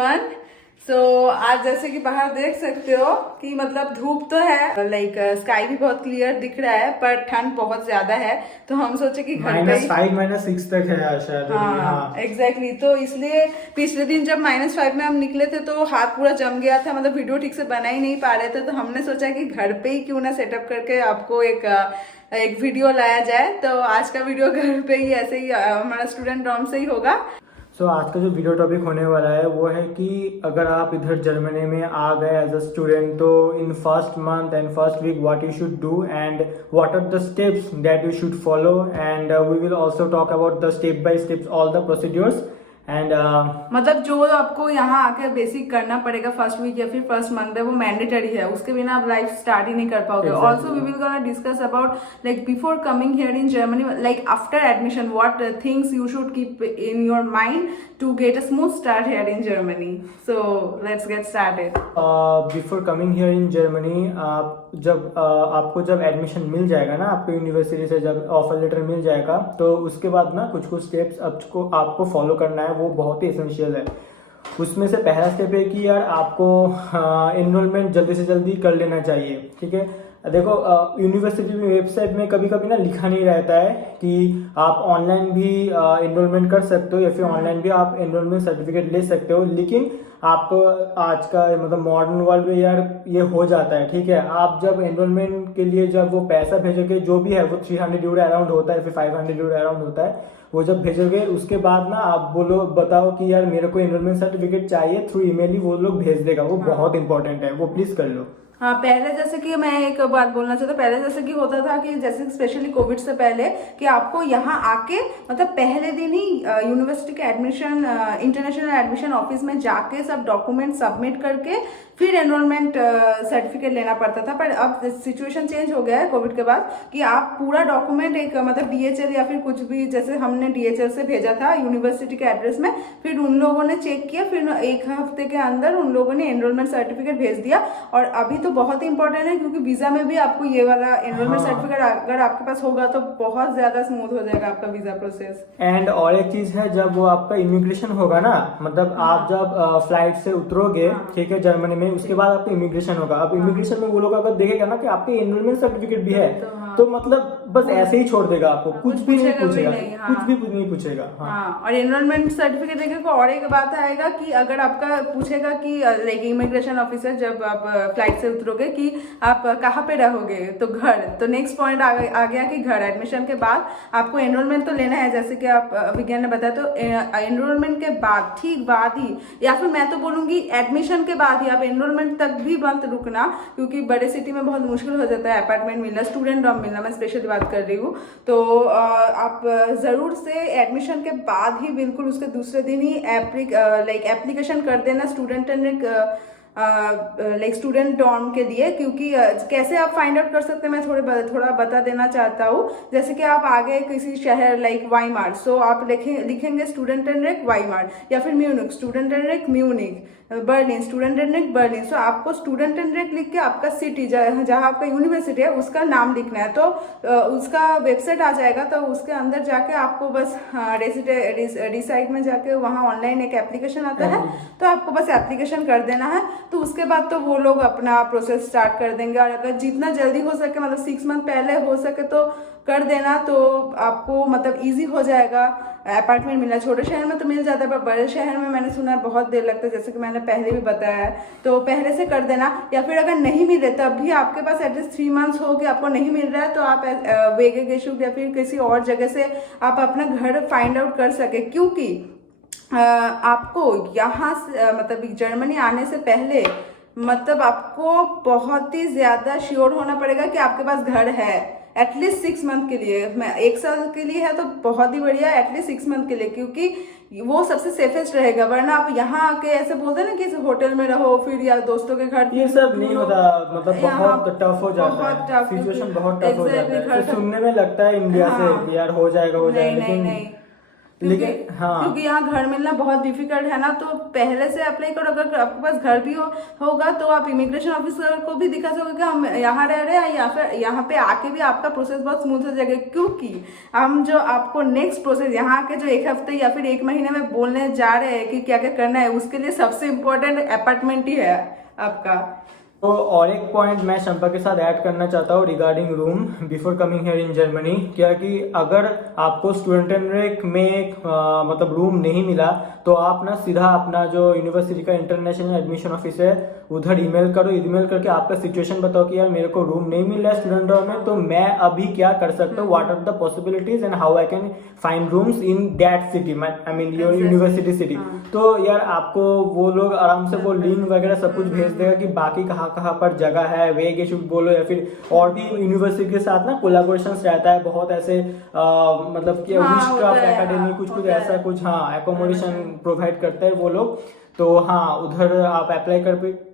Everyone. आज जैसे कि बाहर देख सकते हो कि मतलब धूप तो है, लाइक स्काई भी बहुत क्लियर दिख रहा है, पर ठंड बहुत ज्यादा है। तो हम सोचे कि घर पे -5 -6 तक है शायद। हाँ एग्जैक्टली तो इसलिए पिछले दिन जब -5 में हम निकले थे तो हाथ पूरा जम गया था, मतलब वीडियो ठीक से बना ही नहीं पा रहे थे। तो हमने सोचा कि घर पे ही क्यों ना सेटअप करके आपको एक वीडियो लाया जाए। तो आज का वीडियो घर पे ही ऐसे ही हमारा स्टूडेंट डॉर्म से ही होगा। आज का जो वीडियो टॉपिक होने वाला है वो है कि अगर आप इधर जर्मनी में आ गए एज अ स्टूडेंट, तो in first month and first week what you should do and what are the steps that you should follow, and we will also talk about the step by steps all the procedures and मतलब जो आपको यहाँ आके basic करना पड़ेगा first week या फिर first month में, वो मैंडेटरी है। उसके बिना आप लाइफ स्टार्ट ही नहीं कर पाओगे। Also we will gonna discuss about like before coming here in Germany, like after admission what things you should keep in your mind to get a smooth start here in Germany. So let's get started. Before coming here in Germany, आपको जब admission मिल जाएगा ना, आपको university से जब offer letter मिल जाएगा, तो उसके बाद ना कुछ स्टेप्स आपको फॉलो करना है। वो बहुत ही एसेंशियल है। उसमें से पहला स्टेप है कि यार आपको एनरोलमेंट जल्दी से जल्दी कर लेना चाहिए। ठीक है, देखो यूनिवर्सिटी में वेबसाइट में कभी कभी ना लिखा नहीं रहता है कि आप ऑनलाइन भी एनरोलमेंट कर सकते हो या फिर ऑनलाइन भी आप एनरोलमेंट सर्टिफिकेट ले सकते हो। लेकिन आप आज का मतलब मॉडर्न वर्ल्ड में यार ये हो जाता है। ठीक है, आप जब एनरोलमेंट के लिए जब वो पैसा भेजोगे, जो भी है वो 300 यूरो अराउंड होता है, फिर 500 यूरो अराउंड होता है, वो जब भेजोगे उसके बाद ना आप बताओ कि यार मेरे को एनरोलमेंट सर्टिफिकेट चाहिए, थ्रू ईमेल ही वो लोग भेज देगा। वो बहुत इंपॉर्टेंट है, वो प्लीज कर लो। हाँ, पहले जैसे कि मैं एक बात बोलना चाहता हूँ। पहले जैसे कि होता था कि जैसे स्पेशली कोविड से पहले कि आपको यहाँ आके मतलब पहले दिन ही यूनिवर्सिटी के एडमिशन इंटरनेशनल एडमिशन ऑफिस में जाके सब डॉक्यूमेंट सबमिट करके फिर एनरोलमेंट सर्टिफिकेट लेना पड़ता था। पर अब सिचुएशन चेंज हो गया है कोविड के बाद कि आप पूरा डॉक्यूमेंट एक मतलब डीएचएल या फिर कुछ भी, जैसे हमने डीएचएल से भेजा था यूनिवर्सिटी के एड्रेस में, फिर उन लोगों ने चेक किया, फिर एक हफ्ते के अंदर उन लोगों ने एनरोलमेंट सर्टिफिकेट भेज दिया। और अभी तो बहुत ही इंपॉर्टेंट है क्योंकि वीजा में भी आपको ये वाला एनरोलमेंट सर्टिफिकेट अगर आपके पास होगा तो बहुत ज्यादा स्मूथ हो जाएगा आपका वीजा प्रोसेस। एंड और एक चीज है, जब वो आपका इमिग्रेशन होगा ना, मतलब आप जब फ्लाइट से उतरोगे, ठीक है, जर्मनी में, उसके बाद आपका इमिग्रेशन होगा। अब इमिग्रेशन में वो लोग अगर देखेगा ना कि आपके एनरोलमेंट सर्टिफिकेट भी है, तो मतलब बस ऐसे ही छोड़ देगा आपको, कुछ भी नहीं पूछेगा, कुछ भी नहीं पूछेगा। हाँ, और एनरोलमेंट सर्टिफिकेट देखेगा। और एक बात आएगा कि अगर आपका पूछेगा कि लाइक इमिग्रेशन ऑफिसर जब आप फ्लाइट से उतरोगे कि आप कहाँ पे रहोगे, तो घर। तो नेक्स्ट पॉइंट आ गया कि घर। एडमिशन के बाद आपको एनरोलमेंट तो लेना है, जैसे कि आप विज्ञान ने बताया। तो एनरोलमेंट के बाद ठीक बाद ही, या फिर मैं तो बोलूंगी एडमिशन के बाद ही, आप एनरोलमेंट तक भी मत रुकना, क्योंकि बड़े सिटी में बहुत मुश्किल हो जाता है अपार्टमेंट मिलना, स्टूडेंट डॉर्म मिलना। मैं स्पेशली बात कर रही हूँ। तो आप जरूर से एडमिशन के बाद ही बिल्कुल उसके दूसरे दिन ही एप्लीकेशन कर देना स्टूडेंट डॉर्म के लिए। क्योंकि कैसे आप फाइंड आउट कर सकते हैं, मैं थोड़ा बता देना चाहता हूँ। जैसे कि आप आ गए किसी शहर लाइक वाइमार, सो आप लिखेंगे स्टूडेंटेनरेट वाइमार, या फिर म्यूनिक स्टूडेंटेनरेट म्यूनिक, बर्लिन स्टूडेंटेनरेट बर्लिन। सो आपको स्टूडेंटेनरेट लिख के आपका सिटी जहाँ आपका यूनिवर्सिटी है उसका नाम लिखना है। तो उसका वेबसाइट आ जाएगा, तो उसके अंदर जाके आपको बस डिसाइड में जाके वहाँ ऑनलाइन एक एप्लीकेशन आता है, तो आपको बस एप्लीकेशन कर देना है। तो उसके बाद तो वो लोग अपना प्रोसेस स्टार्ट कर देंगे। और अगर जितना जल्दी हो सके, मतलब 6 मंथ पहले हो सके तो कर देना, तो आपको मतलब इजी हो जाएगा अपार्टमेंट मिलना। छोटे शहर में तो मिल जाता है, पर बड़े शहर में मैंने सुना है बहुत देर लगता है, जैसे कि मैंने पहले भी बताया है। तो पहले से कर देना। या फिर अगर नहीं मिले तब भी आपके पास एटलीस्ट 3 मंथ्स हो कि आपको नहीं मिल रहा है, तो आप वेगे गेशुक या फिर किसी और जगह से आप अपना घर फाइंड आउट कर सके। क्योंकि आपको यहाँ से मतलब जर्मनी आने से पहले मतलब आपको बहुत ही ज्यादा श्योर होना पड़ेगा कि आपके पास घर है, एटलीस्ट 6 मंथ के लिए। मैं 1 साल के लिए है तो बहुत ही बढ़िया, एटलीस्ट 6 मंथ के लिए, क्योंकि वो सबसे सेफेस्ट रहेगा। वरना आप यहाँ आके ऐसे बोलते हैं ना कि होटल में रहो, फिर या दोस्तों के घर, ये सब नहीं होता। मतलब बहुत टफ हो जाता है, सिचुएशन बहुत टफ हो जाता है। सुनने में लगता है इंडिया से कि यार हो जाएगा, लेकिन लेकिन हाँ, क्योंकि यहाँ घर मिलना बहुत डिफिकल्ट है ना, तो पहले से अप्लाई करो। अगर आपके पास घर भी होगा तो आप इमिग्रेशन ऑफिसर को भी दिखा सकोगे कि हम यहाँ रह रहे हैं, या फिर यहाँ पे आके भी आपका प्रोसेस बहुत स्मूथ हो जाएगा। क्योंकि हम जो आपको नेक्स्ट प्रोसेस यहाँ के जो एक हफ्ते या फिर एक महीने में बोलने जा रहे हैं कि क्या क्या करना है, उसके लिए सबसे इम्पोर्टेंट अपार्टमेंट ही है आपका। तो और एक पॉइंट मैं शंपा के साथ ऐड करना चाहता हूँ regarding room before coming here in Germany, क्या कि अगर आपको स्टूडेंट एनरेक में मतलब रूम नहीं मिला तो आप ना सीधा अपना जो यूनिवर्सिटी का इंटरनेशनल एडमिशन ऑफिस है उधर ईमेल करो। ईमेल करके आपका सिचुएशन बताओ कि यार मेरे को रूम नहीं मिल रहा है स्टूडेंट रूम में, तो मैं अभी क्या कर सकता हूँ, what are the possibilities and how I can find rooms in that city, I mean your university city. तो यार आपको वो लोग आराम से वो लिंक वगैरह सब कुछ भेज देगा कि बाकी कहाँ पर जगह है, वे के शुड बोलो, या फिर और भी यूनिवर्सिटी के साथ ना कोलैबोरेशन रहता है बहुत ऐसे मतलब कि एकेडमी कुछ ऐसा कुछ, हाँ, एकोमोडेशन प्रोवाइड करते हैं वो लोग। तो हाँ, उधर आप अप्लाई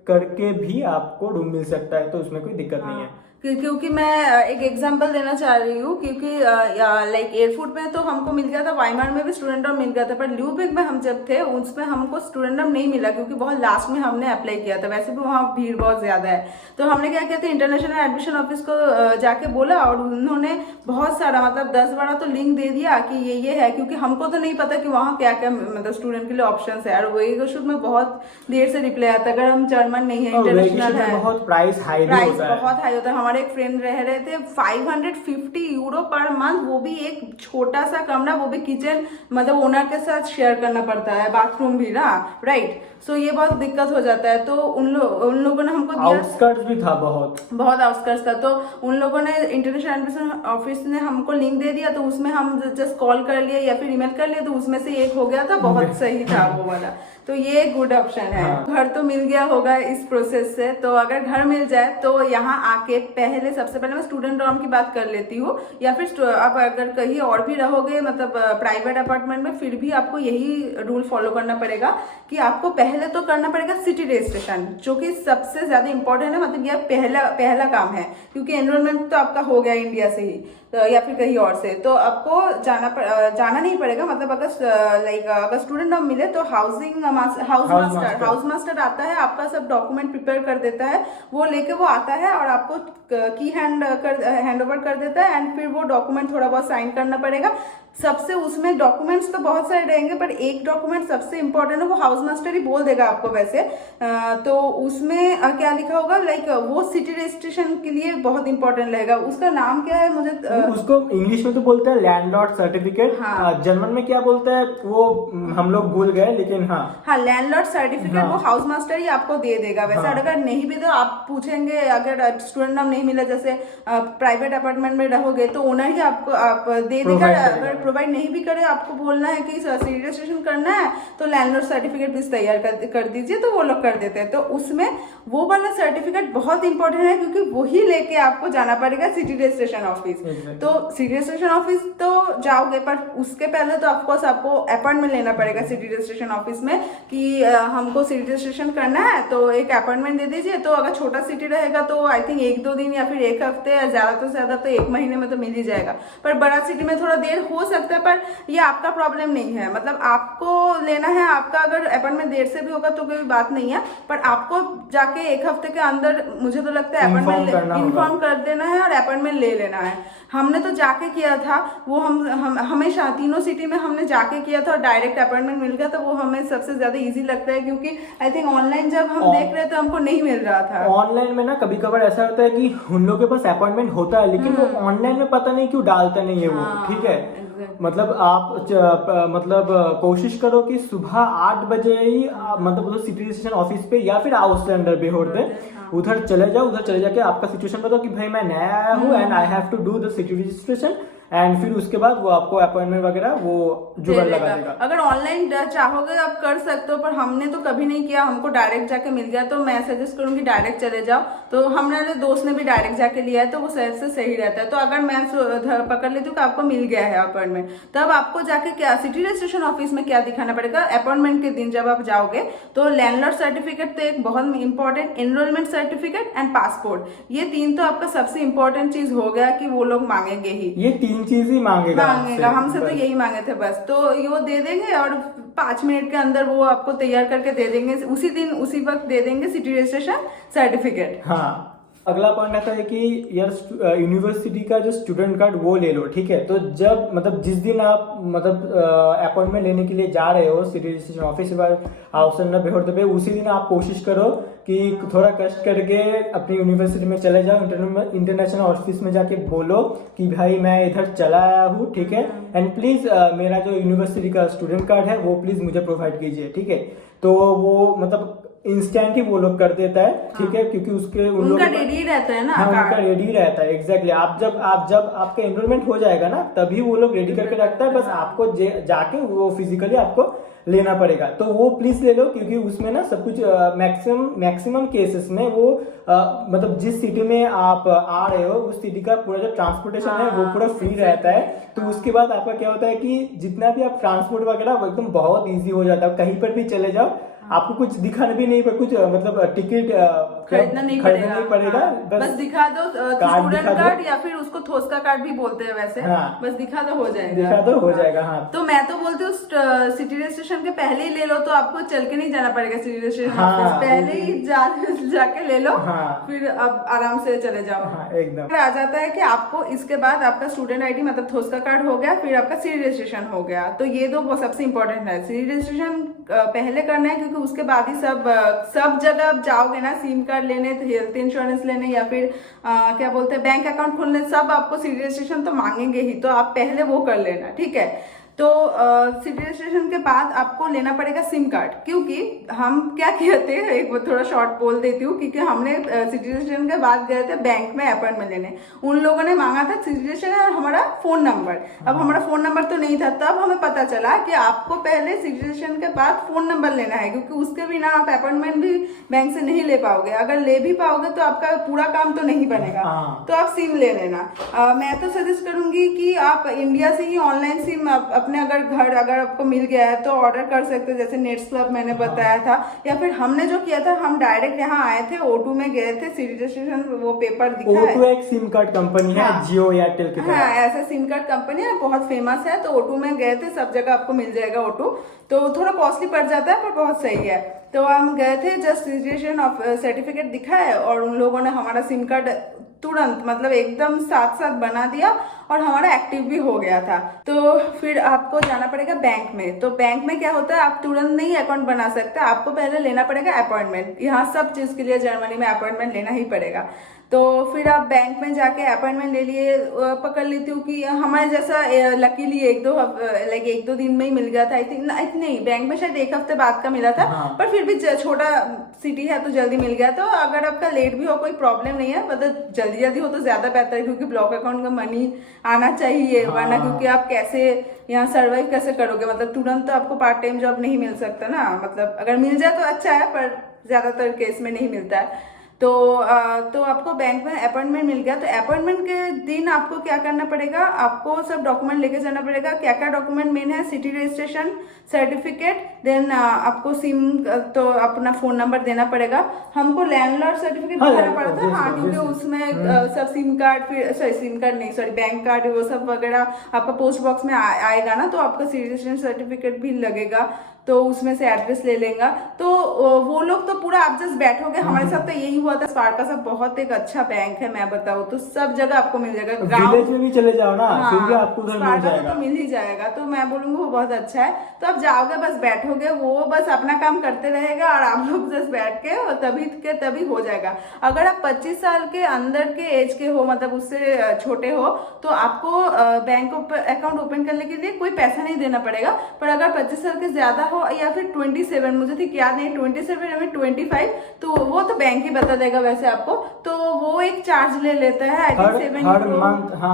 करके भी आपको रूम मिल सकता है, तो उसमें कोई दिक्कत नहीं है। क्योंकि मैं एक एग्जांपल देना चाह रही हूँ, क्योंकि लाइक एयरफोर्ट में तो हमको मिल गया था, वाइमार में भी स्टूडेंट रूम मिल गया था, पर ल्यूबेक में हम जब थे उसमें हमको स्टूडेंट रूम नहीं मिला, क्योंकि बहुत लास्ट में हमने अप्लाई किया था। वैसे भी वहाँ भीड़ बहुत ज्यादा है, तो हमने क्या किया था, इंटरनेशनल एडमिशन ऑफिस को जाके बोला, और उन्होंने बहुत सारा मतलब 10-12 तो लिंक दे दिया कि ये है, क्योंकि हमको तो नहीं पता कि वहाँ क्या क्या मतलब स्टूडेंट के लिए ऑप्शन है। और वही शुरू में बहुत देर से रिप्लाई आता, अगर हम जर्मन नहीं है, इंटरनेशनल है, बहुत प्राइस बहुत हाई होता है। हमारे एक फ्रेंड रह रहे थे 550 यूरो पर मंथ, वो भी एक छोटा सा कमरा, वो भी किचन मतलब ओनर के साथ शेयर करना पड़ता है, बाथरूम भी ना, राइट। सो ये बहुत दिक्कत हो जाता है। तो उन लोगों ने हमको दिया, आउटस्कर्ट्स भी था, बहुत आउटस्कर्ट्स था। तो उन लोगों ने इंटरनेशनल एडमिशन ऑफिस ने हमको लिंक दे दिया, तो उसमें हम जस्ट कॉल कर लिया या फिर ईमेल कर लिया, तो उसमें से एक हो गया था, बहुत सही था वो वाला। तो ये गुड ऑप्शन है। हाँ। घर तो मिल गया होगा इस प्रोसेस से, तो अगर घर मिल जाए तो यहाँ आके पहले सबसे पहले मैं स्टूडेंट डॉर्म की बात कर लेती हूँ, या फिर अब अगर कहीं और भी रहोगे मतलब प्राइवेट अपार्टमेंट में, फिर भी आपको यही रूल फॉलो करना पड़ेगा कि आपको पहले तो करना पड़ेगा सिटी रजिस्ट्रेशन, जो कि सबसे ज्यादा इंपॉर्टेंट है। मतलब यह पहला काम है, क्योंकि एनरोलमेंट तो आपका हो गया इंडिया से ही या फिर कहीं और से, तो आपको जाना नहीं पड़ेगा। मतलब अगर स्टूडेंट डॉर्म मिले तो हाउस मास्टर आता है, आपका सब डॉक्यूमेंट प्रिपेयर कर देता है, वो लेके वो आता है और आपको की हैंड ओवर कर देता है, एंड फिर वो डॉक्यूमेंट थोड़ा बहुत साइन करना पड़ेगा सबसे। उसमें डॉक्यूमेंट्स तो बहुत सारे रहेंगे, पर एक डॉक्यूमेंट सबसे इंपॉर्टेंट है, वो हाउस मास्टर ही बोल देगा आपको वैसे। तो उसमें क्या लिखा होगा, लाइक वो सिटी रजिस्ट्रेशन के लिए बहुत इंपॉर्टेंट रहेगा। उसका नाम क्या है, मुझे उसको इंग्लिश में तो बोलते हैं लैंडलॉर्ड सर्टिफिकेट। हाँ। जर्मन में क्या बोलते हैं वो हम लोग भूल गए, लेकिन हाँ लैंडलॉर्ड सर्टिफिकेट वो हाउस मास्टर ही आपको दे देगा वैसे। अगर नहीं भी तो आप पूछेंगे, अगर स्टूडेंट नाम नहीं मिला, जैसे प्राइवेट अपार्टमेंट में रहोगे तो ओनर ही आपको दे देगा। अगर प्रोवाइड नहीं भी करे, आपको बोलना है कि सिटी रजिस्ट्रेशन करना है तो लैंडलॉर्ड सर्टिफिकेट प्लीज तैयार कर दीजिए, तो वो लोग कर देते हैं। तो उसमें वो वाला सर्टिफिकेट बहुत इंपॉर्टेंट है, क्योंकि वही लेके आपको जाना पड़ेगा सिटी रजिस्ट्रेशन ऑफिस। तो सिटी रजिस्ट्रेशन ऑफिस तो जाओगे, पर उसके पहले तो ऑफकोर्स आपको अपॉइंटमेंट लेना पड़ेगा सिटी रजिस्ट्रेशन ऑफिस में कि हमको सिटी रजिस्ट्रेशन करना है, तो एक अपॉइंटमेंट दे दीजिए। तो अगर छोटा सिटी रहेगा तो आई थिंक 1-2 दिन या फिर 1 हफ्ते, या ज्यादा तो ज्यादा तो 1 महीने में तो मिल ही जाएगा। पर बड़ा सिटी में थोड़ा देर हो सकता है, पर ये आपका प्रॉब्लम नहीं है। मतलब आपको लेना है, आपका अगर अपॉइंटमेंट देर से भी होगा तो कोई बात नहीं है, पर आपको जाके 1 हफ्ते के अंदर मुझे तो लगता है अपॉइंटमेंट इन्फॉर्म कर देना है और अपॉइंटमेंट ले लेना है। हमने तो जाके किया था वो, हम हमेशा तीनों सिटी में हमने जाके किया था और डायरेक्ट अपॉइंटमेंट मिल गया था। वो हमें सबसे ज्यादा इजी लगता है, क्योंकि आई थिंक ऑनलाइन जब हम देख रहे थे हमको नहीं मिल रहा था। ऑनलाइन में ना कभी कभार ऐसा होता है कि उन लोगों के पास अपॉइंटमेंट होता है, लेकिन वो ऑनलाइन में पता नहीं क्यों डालते नहीं है वो। ठीक है, मतलब आप मतलब कोशिश करो कि सुबह 8 बजे ही मतलब उधर सिटी रजिस्ट्रेशन ऑफिस पे या फिर आउटस्टैंडर पे होते उधर चले जाओ। उधर चले जाके आपका सिचुएशन बताओ कि भाई मैं नया आया हूँ and I have to do the city registration, and फिर उसके बाद वो आपको अपॉइंटमेंट वगैरह वो जुगाड़ लगा देगा। अगर ऑनलाइन चाहोगे आप कर सकते हो, पर हमने तो कभी नहीं किया, हमको डायरेक्ट जाके मिल गया। तो मैं सजेस्ट करूंगी डायरेक्ट चले जाओ। तो हमारे दोस्त ने भी डायरेक्ट जाके लिया है, तो वो सबसे सही रहता है। तो अगर मैं पकड़ लेती हूँ कि आपको मिल गया है अपॉइंटमेंट, तब आपको जाके क्या सिटी रजिस्ट्रेशन ऑफिस में क्या दिखाना पड़ेगा अपॉइंटमेंट के दिन जब आप जाओगे, तो लैंडलॉर्ड सर्टिफिकेट तो एक बहुत important, enrolment certificate and passport, ये 3 तो आपका सबसे इंपॉर्टेंट चीज हो गया कि वो लोग मांगेंगे ही। ये 3 तीन चीज ही मांगेगा हमसे तो बस। यही मांगे थे बस, तो ये वो दे देंगे और 5 मिनट के अंदर वो आपको तैयार करके दे देंगे, उसी दिन उसी वक्त दे देंगे सिटी रजिस्ट्रेशन सर्टिफिकेट। हाँ, अगला पॉइंट आता है कि यार यूनिवर्सिटी का जो स्टूडेंट कार्ड वो ले लो, ठीक है। तो जब मतलब जिस दिन आप मतलब अपॉइंटमेंट लेने के लिए जा रहे हो city registration office हाउसन before the pay, उसी दिन आप कोशिश करो कि थोड़ा कष्ट करके अपनी यूनिवर्सिटी में चले जाओ, इंटरनेशनल ऑफिस में जाके बोलो कि भाई मैं इधर चला आया हूँ, ठीक है, एंड प्लीज मेरा जो यूनिवर्सिटी का स्टूडेंट कार्ड है वो प्लीज मुझे प्रोवाइड कीजिए, ठीक है। तो वो मतलब इंस्टेंट ही वो लोग कर देता है, ठीक है, क्योंकि उसके उनका रेडी रहता है ना। हाँ, उनका रेडी रहता है, एग्जैक्टली। आप जब आपका एनरोलमेंट हो जाएगा ना, तभी वो लोग रेडी करके रखता है, बस आपको जाके वो फिजिकली आपको लेना पड़ेगा। तो वो प्लीज ले लो, क्योंकि उसमें ना सब कुछ मैक्सिमम केसेस में वो मतलब जिस सिटी में आप आ रहे हो उस सिटी का पूरा जो ट्रांसपोर्टेशन है वो पूरा फ्री रहता है। तो उसके बाद आपका क्या होता है कि जितना भी आप ट्रांसपोर्ट वगैरह वो एकदम बहुत ईजी हो जाता है, कहीं पर भी चले जाओ, आपको कुछ दिखाना भी नहीं पर कुछ मतलब टिकट खरीदना नहीं पड़ेगा। बस दिखा दो स्टूडेंट कार्ड या फिर उसको थोस्का कार्ड भी बोलते हैं वैसे। हाँ, बस दिखा दो हो जाएगा, दिखा दो हो जाएगा। हाँ, तो मैं तो बोलती हूँ सिटी रजिस्ट्रेशन के पहले ही ले लो, तो आपको चल के नहीं जाना पड़ेगा सिटी रजिस्ट्रेशन ऑफिस, पहले ही जाके ले लो। हाँ, फिर अब आराम से चले जाओ। हाँ, एकदम। फिर आ जाता है कि आपको इसके बाद आपका स्टूडेंट आईडी मतलब थोस्का कार्ड हो गया, फिर आपका सिटी रजिस्ट्रेशन हो गया। तो ये दो सबसे इंपॉर्टेंट है, सिटी रजिस्ट्रेशन पहले करना है, क्योंकि उसके बाद ही सब जगह आप जाओगे ना सिम कार्ड लेने, हेल्थ इंश्योरेंस लेने या फिर क्या बोलते हैं बैंक अकाउंट खोलने, सब आपको सिटी रजिस्ट्रेशन तो मांगेंगे ही, तो आप पहले वो कर लेना, ठीक है। तो सिटी रजिस्ट्रेशन के बाद आपको लेना पड़ेगा सिम कार्ड, क्योंकि हम क्या कहते हैं, एक थोड़ा शॉर्ट बोल देती हूँ, क्योंकि हमने सिटी रजिस्ट्रेशन के बाद गए थे बैंक में अपॉइंटमेंट लेने, उन लोगों ने मांगा था सिटी रजिस्ट्रेशन और हमारा फोन नंबर। अब हमारा फोन नंबर तो नहीं था, तब हमें पता चला कि आपको पहले सिटी रजिस्ट्रेशन के बाद फोन नंबर लेना है, क्योंकि उसके बिना आप अपॉइंटमेंट भी बैंक से नहीं ले पाओगे। अगर ले भी पाओगे तो आपका पूरा काम तो नहीं बनेगा, तो आप सिम ले लेना। मैं तो सजेस्ट करूंगी कि आप इंडिया से ही ऑनलाइन सिम अपने अगर आपको मिल गया है तो ऑर्डर कर सकते हो, जैसे नेट्स क्लब मैंने बताया था, या फिर हमने जो किया था, हम डायरेक्ट यहाँ आए थे, O2 में गए थे, सिटी रजिस्ट्रेशन वो पेपर दिखा है। O2 एक सिम कार्ड कंपनी है, जियो एयरटेल की तरह। हाँ, ऐसा सिम कार्ड कंपनी है, बहुत फेमस है। तो O2 में गए थे, सब जगह आपको मिल जाएगा O2, तो थोड़ा कॉस्टली पड़ जाता है पर बहुत सही है। तो हम गए थे, जस्ट रजिस्ट्रेशन ऑफ सर्टिफिकेट दिखा है और उन लोगों ने हमारा सिम कार्ड तुरंत मतलब एकदम साथ बना दिया और हमारा एक्टिव भी हो गया था। तो फिर आपको जाना पड़ेगा बैंक में। तो बैंक में क्या होता है, आप तुरंत नहीं अकाउंट बना सकते, आपको पहले लेना पड़ेगा अपॉइंटमेंट। यहाँ सब चीज के लिए जर्मनी में अपॉइंटमेंट लेना ही पड़ेगा। तो फिर आप बैंक में जाके अपॉइंटमेंट ले लिए। पकड़ लेती हूँ कि हमारे जैसा लकीली एक दो दिन में ही मिल गया था, आई थिंक नहीं, बैंक में शायद एक हफ्ते बाद का मिला था। पर फिर भी छोटा सिटी है तो जल्दी मिल गया। तो अगर आपका लेट भी हो कोई प्रॉब्लम नहीं है, मतलब जल्दी हो तो ज्यादा बेहतर है, क्योंकि ब्लॉक अकाउंट का मनी आना चाहिए, वरना क्योंकि आप कैसे यहाँ सर्वाइव कैसे करोगे, मतलब तुरंत तो आपको पार्ट टाइम जॉब नहीं मिल सकता ना, मतलब अगर मिल जाए तो अच्छा है, पर ज्यादातर केस में नहीं मिलता है। तो आपको बैंक में अपॉइंटमेंट मिल गया। तो अपॉइंटमेंट के दिन आपको क्या करना पड़ेगा, आपको सब डॉक्यूमेंट लेके जाना पड़ेगा। क्या क्या डॉक्यूमेंट मेन है, सिटी रजिस्ट्रेशन सर्टिफिकेट, देन आपको सिम तो अपना फोन नंबर देना पड़ेगा। हमको लैंडलॉर्ड सर्टिफिकेट दिखाना पड़ा था, हाँ, क्योंकि उसमें सब सिम कार्ड, फिर सिम कार्ड नहीं, बैंक कार्ड, वो सब वगैरह आपका पोस्ट बॉक्स में आएगा ना, तो आपका सिटी रजिस्ट्रेशन सर्टिफिकेट भी लगेगा, तो उसमें से एड्रेस ले लेगा। तो वो लोग तो पूरा आप जस्ट बैठोगे, हमारे साथ तो यही हुआ था। स्पार्का सब बहुत एक अच्छा बैंक है, मैं बताऊँ तो सब जगह आपको मिल जाएगा, विलेज में भी चले जाओ ना, फिर भी आपको उधर मिल जाएगा, तो मिल ही जाएगा। तो मैं बोलूंगी वो बहुत अच्छा है। तो आप जाओगे, बस बैठोगे, वो बस अपना काम करते रहेगा और आप लोग जस्ट बैठ के और तभी हो जाएगा। अगर आप 25 साल के अंदर के एज के हो, मतलब उससे छोटे हो, तो आपको बैंक अकाउंट ओपन करने के लिए कोई पैसा नहीं देना पड़ेगा। पर अगर 25 साल के ज्यादा हो या फिर 27, मुझे ठीक याद नहीं, 27 या फिर 25, तो वो तो बैंक ही बता देगा वैसे आपको। तो वो एक चार्ज ले लेता है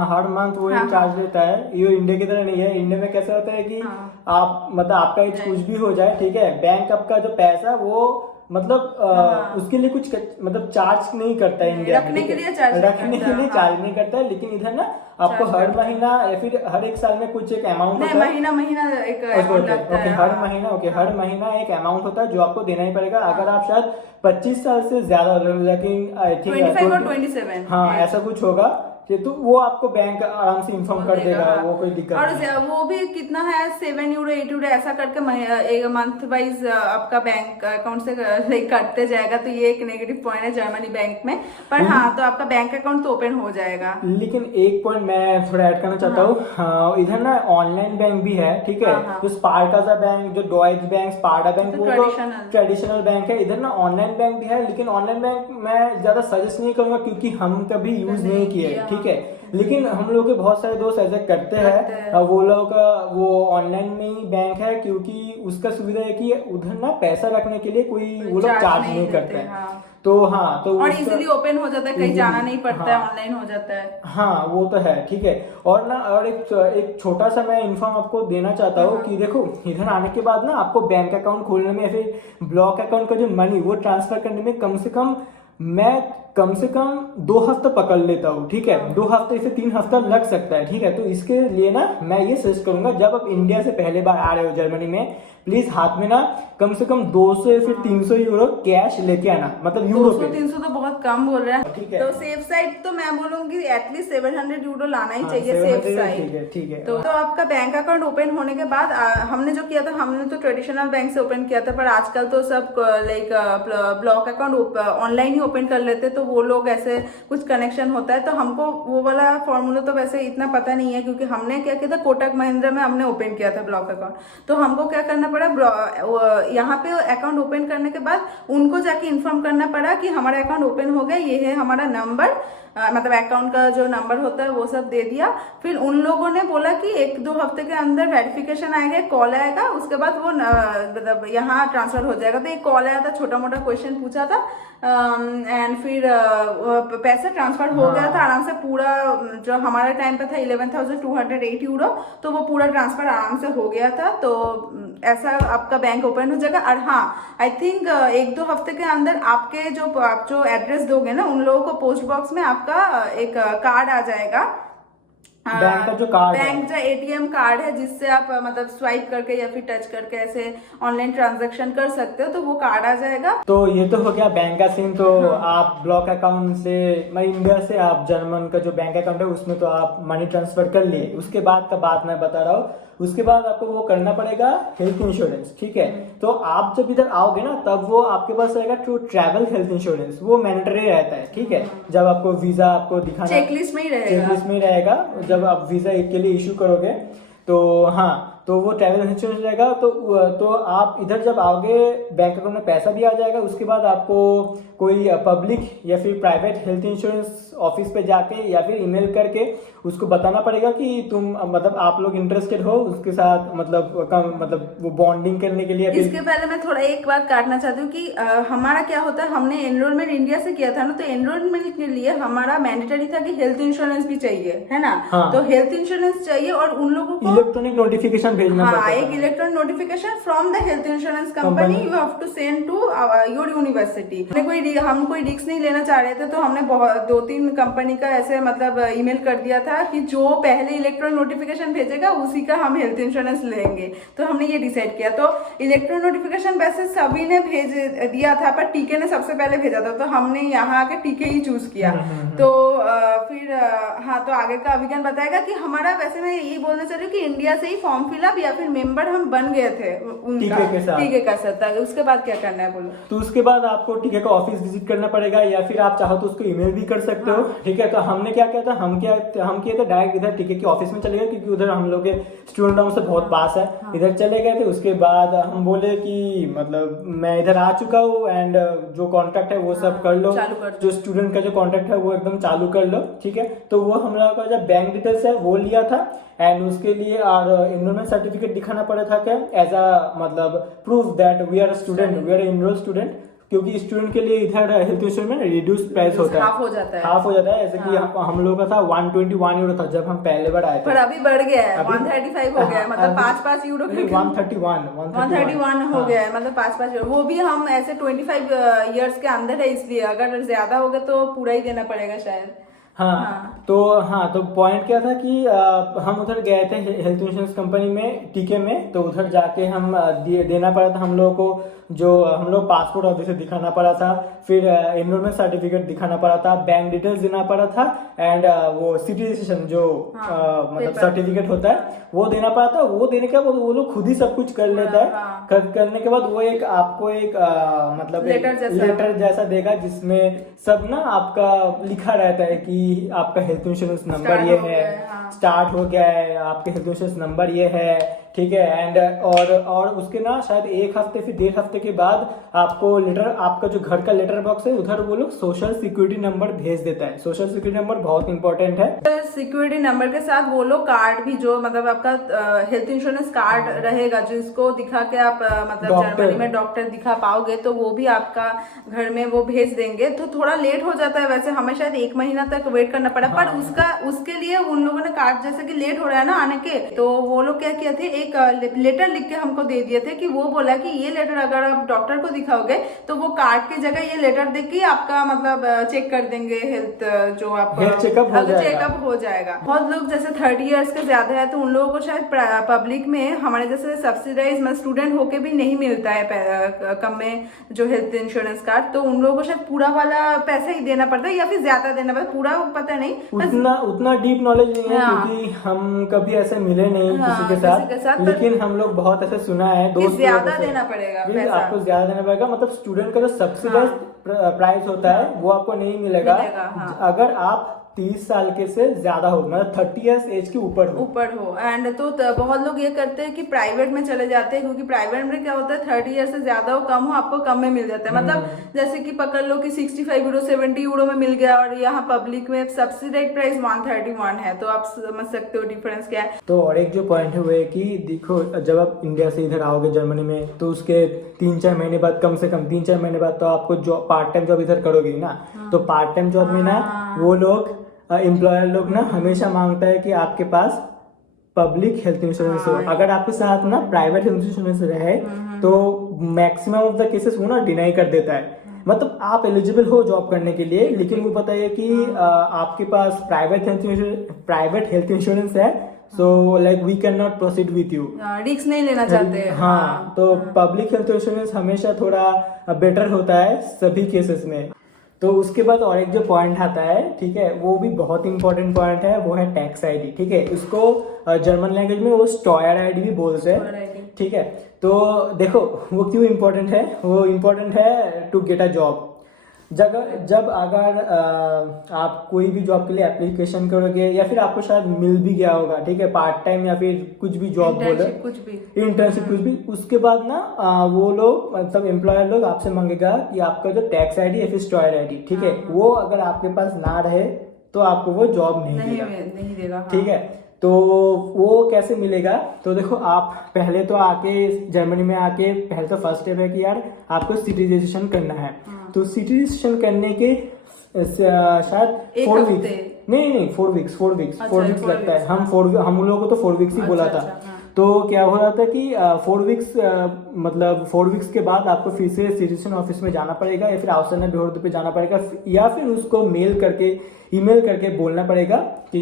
हर मंथ वो एक चार्ज लेता है। ये इंडिया की तरह नहीं है। इंडिया में कैसा होता है कि आप मतलब आपका एज कुछ भी हो जाए, ठीक है, बैंक आपका जो पैसा वो मतलब उसके लिए कुछ मतलब चार्ज नहीं करता है इंडिया में, रखने के लिए चार्ज नहीं करता है। लेकिन इधर ना आपको हर महीना या फिर हर एक साल में कुछ एक अमाउंट होता है, महीना एक अमाउंट लगता है। हर महीना एक अमाउंट होता है जो आपको देना ही पड़ेगा। अगर आप शायद 25 साल से ज्यादा, लेकिन आई थिंक 25 और 27, हाँ ऐसा कुछ होगा, कि तो वो आपको बैंक आराम से इन्फॉर्म कर देगा, हाँ। वो कोई दिक्कत और नहीं है। वो भी कितना है, 7 यूरो 8 यूरो ऐसा करके एक मंथ वाइज आपका बैंक अकाउंट से लाइक कटते जाएगा। तो ये एक नेगेटिव पॉइंट है जर्मनी बैंक में। पर हाँ, तो आपका बैंक अकाउंट तो ओपन हो जाएगा। लेकिन एक पॉइंट मैं थोड़ा ऐड करना चाहता हूँ। हाँ, इधर ना ऑनलाइन बैंक भी है, ठीक है। हाँ। जो स्पारकासा बैंक, जो डॉइच बैंक, स्पारडा बैंक, तो वो तो ट्रेडिशनल बैंक है। इधर ना ऑनलाइन बैंक भी है, लेकिन ऑनलाइन बैंक मैं ज्यादा सजेस्ट नहीं करूंगा क्योंकि हम कभी यूज नहीं किए, ठीक है। लेकिन हम लोग के बहुत सारे दोस्त ऐसे करते हैं, वो लोग का वो ऑनलाइन में ही बैंक है क्योंकि उसका सुविधा है कि उधर ना पैसा रखने के लिए कोई वो लोग चार्ज नहीं करते हैं। हाँ। तो हाँ, तो और इजीली ओपन हो जाता है, कहीं जाना नहीं पड़ता है, ऑनलाइन हो जाता है। हाँ, वो तो है, ठीक है। और ना, और एक छोटा सा मैं इन्फॉर्म आपको देना चाहता हूँ कि देखो, इधर आने के बाद ना आपको बैंक अकाउंट खोलने में या फिर ब्लॉक अकाउंट का जो मनी वो ट्रांसफर करने में कम से कम 2 हफ्ते पकड़ लेता हूँ, ठीक है। 2 हफ्ते से 3 हफ्ता लग सकता है, ठीक है। तो इसके लिए ना मैं ये सजेस्ट करूंगा, जब आप इंडिया से पहले बार आ रहे हो जर्मनी में, प्लीज हाथ में ना कम से कम 200 या फिर 300 यूरो कैश लेके आना, मतलब यूरो पे। 200-300 तो बहुत कम बोल रहा है, ठीक है। तो सेफ साइड तो मैं बोलूंगी एटलीस्ट 700 यूरो लाना ही चाहिए, सेफ साइड। ठीक है। तो आपका बैंक अकाउंट ओपन होने के बाद हमने जो किया था, हमने तो ट्रेडिशनल बैंक से ओपन किया था, पर आजकल तो सब लाइक ब्लॉक अकाउंट ऑनलाइन ही ओपन कर लेते, तो वो लोग ऐसे कुछ कनेक्शन होता है। तो हमको वो वाला फॉर्मूला तो वैसे इतना पता नहीं है, क्योंकि हमने क्या किया था, कोटक महिंद्रा में हमने ओपन किया था ब्लॉक अकाउंट। तो हमको क्या करना पड़ा, यहाँ पे अकाउंट ओपन करने के बाद उनको जाके इन्फॉर्म करना पड़ा कि हमारा अकाउंट ओपन हो गया, ये है हमारा नंबर, मतलब अकाउंट का जो नंबर होता है वो सब दे दिया। फिर उन लोगों ने बोला कि 1-2 हफ्ते के अंदर वेरिफिकेशन आएगा, कॉल आएगा, उसके बाद वो मतलब यहाँ ट्रांसफर हो जाएगा। तो एक कॉल आया था, छोटा मोटा क्वेश्चन पूछा था, एंड फिर पैसा ट्रांसफर हो गया था आराम से। पूरा जो हमारे टाइम पे था 11,208 यूरो, तो वो पूरा ट्रांसफर आराम से हो गया था। तो ऐसा आपका बैंक ओपन हो जाएगा। और हाँ, आई थिंक 1-2 हफ्ते के अंदर आपके आप जो एड्रेस दोगे ना, उन लोगों को पोस्ट बॉक्स में आपका एक कार्ड आ जाएगा, बैंक का जो कार्ड है, बैंक का एटीएम कार्ड है, जिससे आप मतलब स्वाइप करके या फिर टच करके ऐसे ऑनलाइन ट्रांजैक्शन कर सकते हो, तो वो कार्ड आ जाएगा। तो ये तो हो गया बैंक का सीन। तो आप ब्लॉक अकाउंट से, मैं इंडिया से आप जर्मन का जो बैंक अकाउंट है उसमें तो आप मनी ट्रांसफर कर लिए। उसके बाद का बात मैं बता रहा हूँ, उसके बाद आपको वो करना पड़ेगा हेल्थ इंश्योरेंस, ठीक है। तो आप जब इधर आओगे ना, तब वो आपके पास रहेगा ट्रैवल हेल्थ इंश्योरेंस, वो मैंडेटरी रहता है, ठीक है। जब आपको वीजा आपको दिखाना, चेकलिस्ट में ही रहेगा, चेकलिस्ट में ही रहेगा। जब आप वीजा के लिए इश्यू करोगे, तो हाँ, तो वो ट्रैवल इंश्योरेंस रहेगा। तो आप इधर जब आओगे, बैंक अकाउंट में पैसा भी आ जाएगा। उसके बाद आपको कोई पब्लिक या फिर प्राइवेट हेल्थ इंश्योरेंस ऑफिस पे जाके या फिर ईमेल करके उसको बताना पड़ेगा कि तुम मतलब आप लोग इंटरेस्टेड हो उसके साथ, मतलब वो बॉन्डिंग करने के लिए। इसके पहले मैं थोड़ा एक बात काटना चाहती हूँ कि हमारा क्या होता है, हमने एनरोलमेंट इंडिया से किया था ना, तो एनरोलमेंट के लिए हमारा मैंडेटरी था कि हेल्थ इंश्योरेंस भी चाहिए, है ना। हाँ। तो हेल्थ इंश्योरेंस चाहिए और उन लोगों को इलेक्ट्रॉनिक नोटिफिकेशन भेजना पड़ता है। एक electronic notification from the health insurance company, you have to send to your university. हम कोई रिस्क नहीं लेना चाह रहे थे, तो हमने 2-3 कंपनी का ऐसे मतलब ईमेल कर दिया था कि जो पहले इलेक्ट्रॉनिक नोटिफिकेशन भेजेगा उसी का हम हेल्थ इंश्योरेंस लेंगे। तो हमने ये डिसाइड किया। तो इलेक्ट्रॉनिक नोटिफिकेशन वैसे सभी ने भेज दिया था, पर टीके ने सबसे पहले भेजा था, तो हमने यहाँ आके टीके ही चूज किया। तो फिर हाँ, तो आगे का अभिज्ञान बताएगा कि हमारा, वैसे मैं यही बोलना चाह रही हूँ कि इंडिया से ही फॉर्म फिलअप या फिर मेंबर हम बन गए थे उनका, टीके का साथ। उसके बाद क्या करना है बोलो। तो उसके बाद आपको टीके का ऑफिस विजिट करना पड़ेगा, या फिर आप चाहो तो उसको ईमेल भी कर सकते हो, ठीक है। तो हमने क्या किया था, हम किए थे डायरेक्ट इधर टीके के ऑफिस में चले गए, क्योंकि उधर हम लोग के स्टूडेंट हाउस से बहुत पास है। इधर चले गए थे। उसके बाद हम बोले कि मतलब मैं इधर आ चुका हूँ, एंड जो कॉन्ट्रैक्ट है वो सब कर लो, जो स्टूडेंट का जो कॉन्ट्रैक्ट है वो एकदम चालू कर लो, ठीक है। तो वो हम लोग का जो बैंक डिटेल्स है वो लिया था, एंड उसके लिए और एनरोलमेंट सर्टिफिकेट दिखाना पड़ा था क्या, एज अ मतलब proof that we are student, we are enrolled student. क्योंकि स्टूडेंट के लिए इधर हेल्थ इंश्योरेंस में रिड्यूस प्राइस होता है, हाफ हो जाता है, हाफ हो जाता है। ऐसे कि हम लोग का था 121 यूरो था जब हम पहले बार आए थे, पर अभी बढ़ गया है, 135 हो गया है, मतलब 5-5 यूरो, 131 हो गया है, मतलब 5-5 यूरो। वो भी हम ऐसे 25 इयर्स के अंदर है, इसलिए अगर ज्यादा होगा तो पूरा ही देना पड़ेगा शायद। तो पॉइंट क्या था कि हम उधर गए थे हेल्थ इंश्योरेंस कंपनी में, टीके में। तो उधर जाके हम देना पड़ा था हम लोगों को जो हम लोग पासपोर्ट ऑफिस से दिखाना पड़ा था, फिर एनरोलमेंट सर्टिफिकेट दिखाना पड़ा था, बैंक डिटेल्स देना पड़ा था, एंड वो सिटी रजिस्ट्रेशन जो मतलब पेपर। सर्टिफिकेट होता है वो देना पड़ा था। वो देने के बाद वो लोग खुद ही सब कुछ कर लेता है। करने के बाद वो एक आपको एक मतलब लेटर जैसा देगा जिसमें सब ना आपका लिखा रहता है कि आपका हेल्थ इंश्योरेंस नंबर ये है, स्टार्ट हो गया है, आपके हेल्थ इंश्योरेंस नंबर ये है, ठीक है। एंड और उसके ना शायद 1 हफ्ते फिर 1.5 हफ्ते के बाद आपको लेटर, आपका जो घर का लेटर बॉक्स है उधर वो लोग सोशल सिक्योरिटी नंबर भेज देता है। सोशल सिक्योरिटी नंबर बहुत इंपॉर्टेंट है। सिक्योरिटी नंबर के साथ वो लोग कार्ड भी, जो मतलब आपका हेल्थ इंश्योरेंस कार्ड रहेगा जिसको दिखा के आप मतलब जर्मनी में डॉक्टर दिखा पाओगे, तो वो भी आपका घर में वो भेज देंगे। तो थोड़ा लेट हो जाता है, वैसे हमें शायद 1 महीना तक वेट करना पड़ा। पर उसके लिए उन लोगों ने कार्ड, जैसे कि लेट हो रहा है ना आने के, तो वो लोग क्या किए थे, एक लेटर लिख के हमको दे दिए थे कि वो बोला कि ये लेटर अगर आप डॉक्टर को दिखाओगे तो वो कार्ड की जगह ये लेटर देख के आपका मतलब चेक कर देंगे हेल्थ, जो आपका चेकअप हो जाएगा। बहुत लोग जैसे 30 इयर्स के ज्यादा है तो उन लोगों को शायद पब्लिक में हमारे जैसे सब्सिडाइज में स्टूडेंट होके भी नहीं मिलता है कम में जो हेल्थ इंश्योरेंस कार्ड, तो उन लोगों को शायद पूरा वाला पैसा ही देना पड़ता है या फिर ज्यादा देना पड़ता है, पूरा पता नहीं। उतना डीप नॉलेज नहीं है क्योंकि हम कभी ऐसे मिले नहीं किसी के साथ, लेकिन हम लोग बहुत ऐसे सुना है दोस्त, ज्यादा देना पड़ेगा, आपको ज्यादा देना पड़ेगा। मतलब स्टूडेंट का जो सब्सिडाइज प्राइस होता है वो आपको नहीं मिलेगा अगर आप 30 साल के से ज्यादा हो, मतलब 30 इयर्स एज के ऊपर हो। एंड तो बहुत लोग ये करते हैं कि प्राइवेट में चले जाते हैं, क्योंकि प्राइवेट में क्या होता है 30 इयर्स से ज्यादा हो कम हो आपको कम में मिल जाता है। मतलब जैसे कि पकड़ लो कि 65 यूरो 70 यूरो में मिल गया, और यहाँ पब्लिक में सब्सिडाइज प्राइस 131 है। तो आप समझ सकते हो डिफरेंस क्या है। तो और एक जो पॉइंट है वो है कि देखो, जब आप इंडिया से इधर आओगे जर्मनी में, तो उसके 3-4 महीने बाद, कम से कम 3-4 महीने बाद तो आपको जॉब, पार्ट टाइम जॉब इधर करोगे ना। तो पार्ट टाइम जॉब में ना वो लोग एम्प्लॉयर लोग ना हमेशा मांगता है कि आपके पास पब्लिक हेल्थ इंश्योरेंस हो। अगर आपके साथ ना प्राइवेट हेल्थ इंश्योरेंस रहे तो मैक्सिमम ऑफ द केसेस वो ना डिनाई कर देता है। मतलब आप एलिजिबल हो जॉब करने के लिए, लेकिन वो बताइए कि आपके पास प्राइवेट हेल्थ इंश्योरेंस है, so like we can not proceed with you, risk नहीं लेना चाहते। हाँ, तो पब्लिक हेल्थ इंश्योरेंस हमेशा थोड़ा बेटर होता है सभी केसेस में। तो उसके बाद और एक जो पॉइंट आता है, ठीक है, वो भी बहुत इंपॉर्टेंट पॉइंट है, वो है टैक्स आईडी। ठीक है, उसको जर्मन लैंग्वेज में वो स्टॉयर आईडी भी बोलते हैं। ठीक है, तो देखो वो क्यों इम्पोर्टेंट है, वो इम्पोर्टेंट है टू गेट अ जॉब। जब अगर आप कोई भी जॉब के लिए एप्लीकेशन करोगे, या फिर आपको शायद मिल भी गया होगा, ठीक है, पार्ट टाइम या फिर कुछ भी जॉब, इंटर्नशिप कुछ भी, उसके बाद ना वो लोग, मतलब एम्प्लॉयर लोग आपसे मांगेगा कि आपका जो टैक्स आईडी या फिर स्टॉयर आईडी, ठीक है, वो अगर आपके पास ना रहे तो आपको वो जॉब नहीं देगा। ठीक है, तो वो कैसे मिलेगा? तो देखो, आप पहले तो आके जर्मनी में आके पहले तो फर्स्ट स्टेप है कि यार आपको सिटी रजिस्ट्रेशन करना है। तो सिटी रजिस्ट्रेशन करने के शायद 4 वीक्स, नहीं 4 वीक्स लगता है। हम लोगों को तो 4 वीक्स ही बोला था। तो क्या हो रहा था कि 4 वीक्स मतलब 4 वीक्स के बाद आपको फिर से सिटीजन ऑफिस में जाना पड़ेगा, या फिर आउटसाइड बिहार पे जाना पड़ेगा, या फिर उसको ईमेल करके बोलना पड़ेगा कि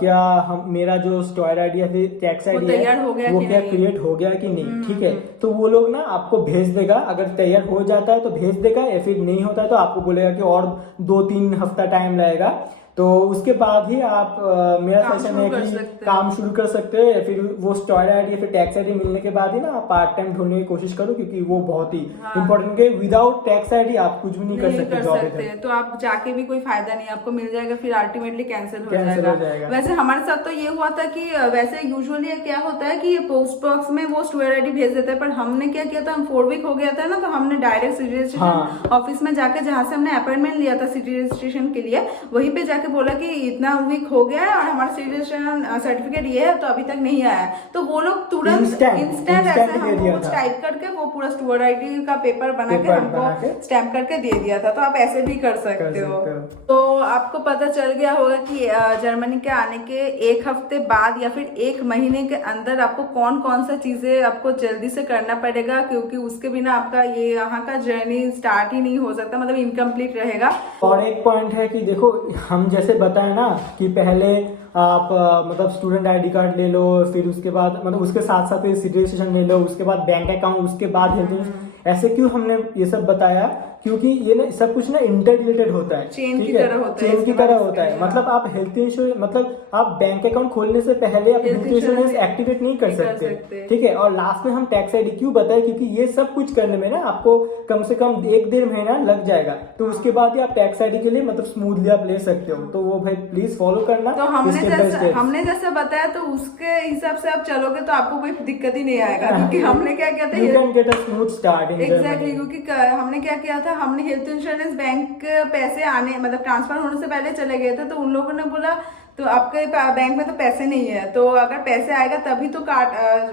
क्या मेरा जो स्टॉयर आईडी या फिर टैक्स आईडी है वो क्या क्रिएट हो गया कि नहीं। ठीक है, तो वो लोग ना आपको भेज देगा। अगर तैयार हो जाता है तो भेज देगा, या फिर नहीं होता है तो आपको बोलेगा कि और 2-3 हफ्ता टाइम लगेगा। तो उसके बाद ही आप मेरा सजेशन है कि काम शुरू कर सकते हो, या फिर वो स्टॉयर आईडी या फिर टैक्स आईडी मिलने के बाद ही ना आप पार्ट टाइम ढूंढने की कोशिश करो, क्योंकि वो बहुत ही इंपॉर्टेंट है। विदाउट टैक्स आईडी आप कुछ भी नहीं कर सकते जॉब। तो आप जाके भी कोई फायदा नहीं, आपको मिल जाएगा फिर अल्टीमेटली कैंसिल हो जाएगा। वैसे हमारे साथ तो ये हुआ था कि वैसे यूजुअली क्या होता है कि पोस्ट बॉक्स में वो स्टॉयर आईडी भेज देता है, पर हमने क्या किया था, हम 4 वीक हो गया था ना, तो हमने डायरेक्ट सिटी रजिस्ट्रेशन ऑफिस में जाके, जहाँ से हमने अपॉइंटमेंट लिया था सिटी रजिस्ट्रेशन के लिए, वहीं पे जाके बोला कि इतना वीक हो गया है और हमारा सिटी रजिस्ट्रेशन सर्टिफिकेट ये है, तो अभी तक नहीं आया। तो वो लोग तुरंत इंस्टेंट ऐसे हमको कुछ टाइप करके वो पूरा स्टूडेंट आईडी का पेपर बना के हमको स्टैम्प करके दे दिया था। तो आप ऐसे भी कर सकते हो। तो आपको पता चल गया होगा कि जर्मनी के आने के 1 हफ्ते बाद या फिर 1 महीने के अंदर आपको कौन कौन सा चीजें आपको जल्दी से करना पड़ेगा, क्योंकि उसके बिना आपका ये यहाँ का जर्नी स्टार्ट ही नहीं हो सकता, मतलब इनकम्प्लीट रहेगा। और एक पॉइंट है कि देखो, हम जैसे बताए ना कि पहले आप मतलब स्टूडेंट आईडी कार्ड ले लो, फिर उसके बाद मतलब उसके साथ साथ सिटी रजिस्ट्रेशन ले लो, उसके बाद बैंक अकाउंट, उसके बाद हेल्थ इंश्योरेंस, ऐसे क्यों हमने ये सब बताया, क्योंकि ये ना सब कुछ ना इंटर रिलेटेड होता है, चेन ठीक की है, तरह होता है, चेन की इसके तरह बाद होता है। इसके मतलब आप हेल्थ इंश्योरेंस, मतलब आप बैंक अकाउंट खोलने से पहले आप हेल्थ इंश्योरेंस एक्टिवेट नहीं कर सकते, ठीक है। और लास्ट में हम टैक्स आईडी क्यों बताए, क्योंकि ये सब कुछ करने में ना आपको कम से कम 1-1.5 महीना लग जाएगा, तो उसके बाद ही आप टैक्स आईडी के लिए मतलब स्मूथली आप ले सकते हो। तो वो भाई प्लीज फॉलो करना। तो हमने स्टेप जैसा बताया तो उसके हिसाब से आप चलोगे तो आपको कोई दिक्कत ही नहीं आएगा, क्योंकि हमने क्या किया था, you can get a smooth start in exactly, क्योंकि हमने क्या किया था, हमने हेल्थ इंश्योरेंस बैंक पैसे आने मतलब ट्रांसफर होने से पहले चले गए थे, तो उन लोगों ने बोला तो आपके बैंक में तो पैसे नहीं है, तो अगर पैसे आएगा तभी तो काट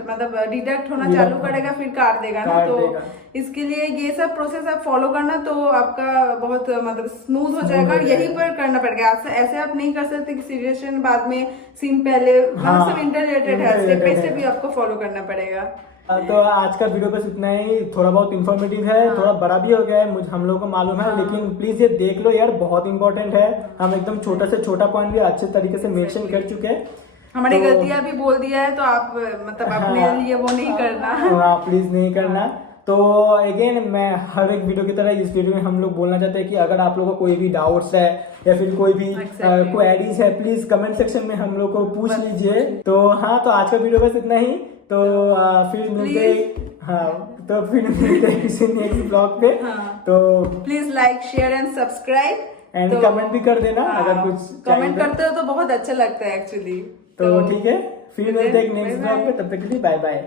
मतलब डिडक्ट होना चालू करेगा, फिर काट देगा ना। तो इसके लिए ये सब प्रोसेस आप फॉलो करना, तो आपका बहुत मतलब स्मूथ हो जाएगा। यहीं पर करना पड़ेगा, ऐसे आप नहीं कर सकते कि सिचुएशन बाद में सीन पहले, मतलब सब इंटर रिलेटेड है, स्टेप बाय स्टेप भी आपको फॉलो करना पड़ेगा। तो आज का वीडियो बस इतना ही, थोड़ा बहुत इन्फॉर्मेटिव है, थोड़ा बड़ा भी हो गया है, मुझे हम लोग को मालूम है, लेकिन प्लीज ये देख लो यार, बहुत इंपॉर्टेंट है। हम एकदम छोटा से छोटा पॉइंट भी अच्छे तरीके से मेंशन कर चुके हैं, हमारी गलतियां भी बोल दिया है, तो आप मतलब अपने लिए वो नहीं करना। हाँ प्लीज नहीं करना। तो अगेन मैं हर एक वीडियो की तरह इस वीडियो में हम लोग बोलना चाहते हैं कि अगर आप लोगों को कोई भी डाउट्स है या फिर कोई भी क्वेरीज है, प्लीज कमेंट सेक्शन में हम लोग को पूछ लीजिए। तो हाँ, तो आज का वीडियो बस इतना ही। तो फिर मिलते, हाँ तो फिर मिलते किसी नेक्स्ट ब्लॉग पे। तो please like share and subscribe and comment भी कर देना अगर कुछ कमेंट करते हो तो बहुत अच्छा लगता है एक्चुअली। तो ठीक है, फिर मिलते हैं नेक्स्ट ब्लॉग पे, तब तक के लिए बाय बाय।